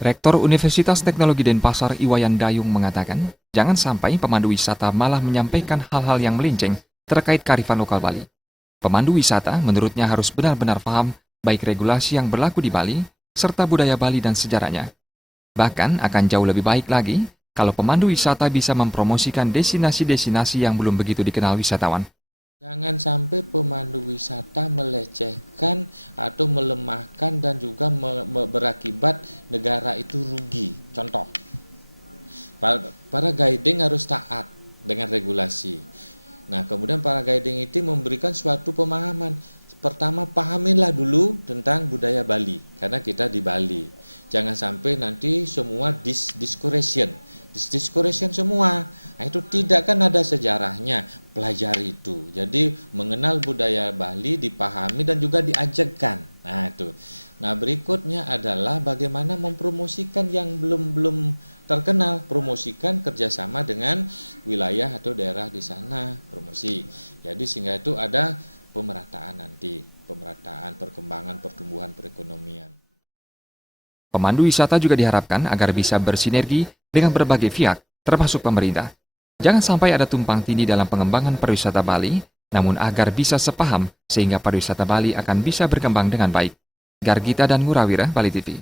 Rektor Universitas Teknologi Denpasar Iwayan Dayung mengatakan, jangan sampai pemandu wisata malah menyampaikan hal-hal yang melenceng terkait kearifan lokal Bali. Pemandu wisata menurutnya harus benar-benar paham baik regulasi yang berlaku di Bali, serta budaya Bali dan sejarahnya. Bahkan akan jauh lebih baik lagi kalau pemandu wisata bisa mempromosikan destinasi-destinasi yang belum begitu dikenal wisatawan. Jangan sampai pemandu wisata melecehkan atau melemahkan dan juga berakibat negara itu rugi. Contoh, para guiding harus taat dengan regulasi. Nah, kemudian para guiding itu memberikan suatu pemahaman. Pertama, pahamilah dulu tentang budaya Bali, karena kita di Bali. Jangan sampai nanti semua discouragement semua. Nah, itu tidak kan ada sejarahnya, pelajari itu. Jadi mengenal budaya Bali dipahami dan juga diajarkan. Nah, itu. Nah, berikutnya adalah bagaimana mempromosikan yang belum terkenal, promosikan kerjasama dengan wilayah atau daerah di sana, promosi. Jadi sehingga itu ada pemerataan nanti, pemerataan perkembangan pertumbuhan perekonomian. Pemandu wisata juga diharapkan agar bisa bersinergi dengan berbagai pihak, termasuk pemerintah. Jangan sampai ada tumpang tindih dalam pengembangan pariwisata Bali, namun agar bisa sepaham sehingga pariwisata Bali akan bisa berkembang dengan baik. Gargita dan Ngurawira, Bali TV.